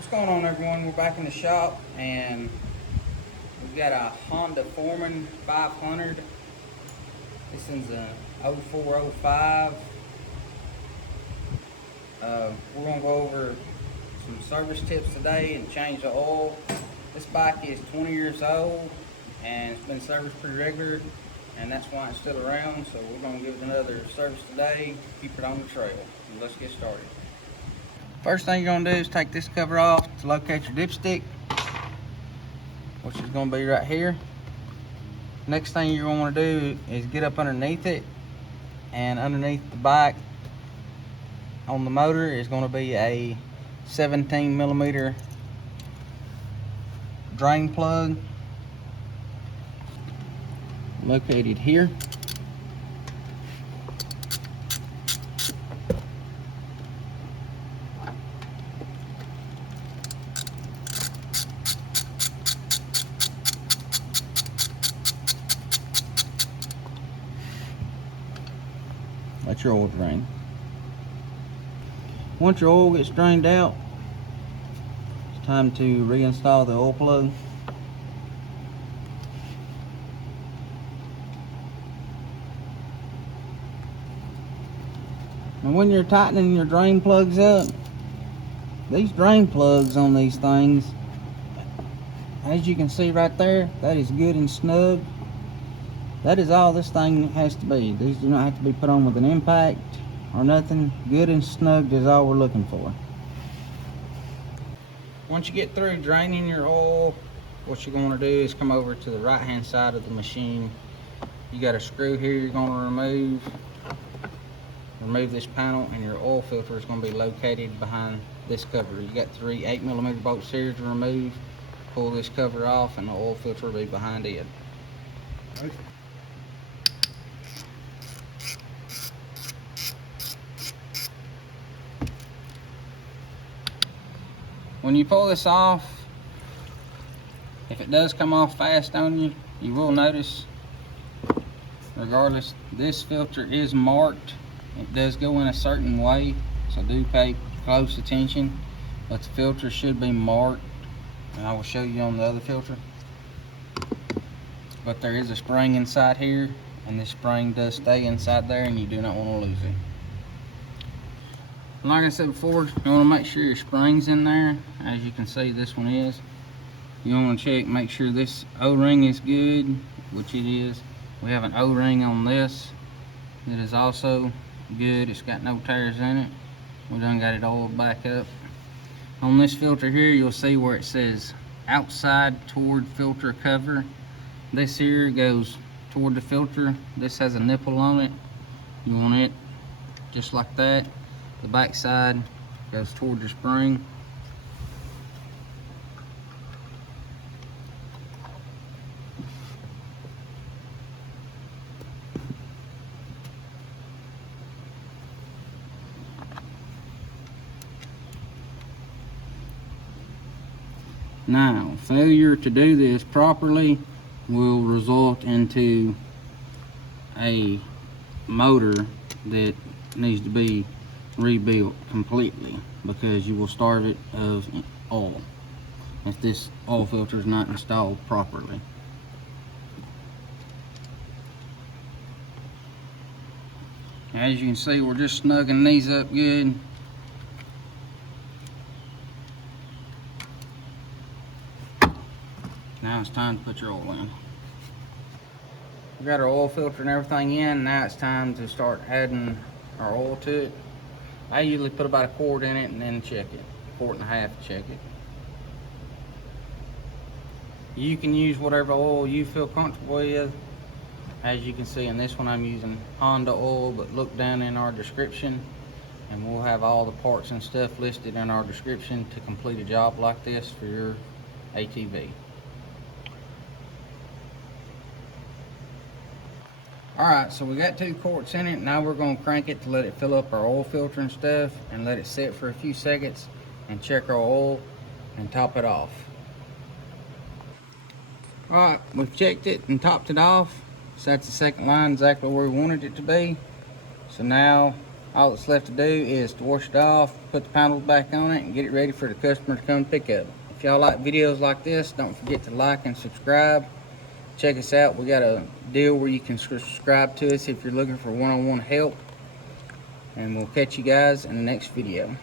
What's going on, everyone? We're back in the shop and we've got a Honda Foreman 500. This is a 0405. We're going to go over some service tips today and change the oil. This bike is 20 years old and it's been serviced pretty regular, and that's why it's still around. So we're going to give it another service today, keep it on the trail. So let's get started. First thing you're going to do is take this cover off to locate your dipstick, which is going to be right here. Next thing you're going to want to do is get up underneath it, and underneath the bike on the motor is going to be a 17 millimeter drain plug located here. Let your oil drain. Once your oil gets drained out, it's time to reinstall the oil plug. And when you're tightening your drain plugs up, these drain plugs on these things, as you can see right there, that is good and snug. That is all this thing has to be. These do not have to be put on with an impact or nothing. Good and snug is all we're looking for. Once you get through draining your oil, what you're going to do is come over to the right hand side of the machine. You got a screw here you're going to remove this panel, and your oil filter is going to be located behind this cover. You got 3 8 millimeter bolts here to remove. Pull this cover off and the oil filter will be behind it. Okay. When you pull this off, if it does come off fast on you, you will notice, regardless, this filter is marked. It does go in a certain way, so do pay close attention, but the filter should be marked, and I will show you on the other filter. But there is a spring inside here, and this spring does stay inside there, and you do not want to lose it. Like I said before, you want to make sure your spring's in there. As you can see, this one is. You want to check, make sure this O-ring is good, which it is. We have an O-ring on this that is also good. It's got no tears in it. We done got it oiled back up. On this filter here, you'll see where it says outside toward filter cover. This here goes toward the filter. This has a nipple on it. You want it just like that. The back side goes toward the spring. Now, failure to do this properly will result into a motor that needs to be rebuilt completely, because you will starve it of oil if this oil filter is not installed properly. As you can see, we're just snugging these up good. Now it's time to put your oil in. We got our oil filter and everything in. Now it's time to start adding our oil to it. I usually put about 1 quart in it and then check it. 1.5 quarts, check it. You can use whatever oil you feel comfortable with. As you can see in this one, I'm using Honda oil, but look down in our description and we'll have all the parts and stuff listed in our description to complete a job like this for your ATV. Alright, so we got 2 quarts in it. Now we're going to crank it to let it fill up our oil filter and stuff, and let it sit for a few seconds and check our oil and top it off. Alright, we've checked it and topped it off. So that's the second line exactly where we wanted it to be. So now All that's left to do is to wash it off, put the panels back on it, and get it ready for the customer to come pick up. If y'all like videos like this, don't forget to like and subscribe. Check us out. We got a deal where you can subscribe to us if you're looking for one-on-one help. And we'll catch you guys in the next video.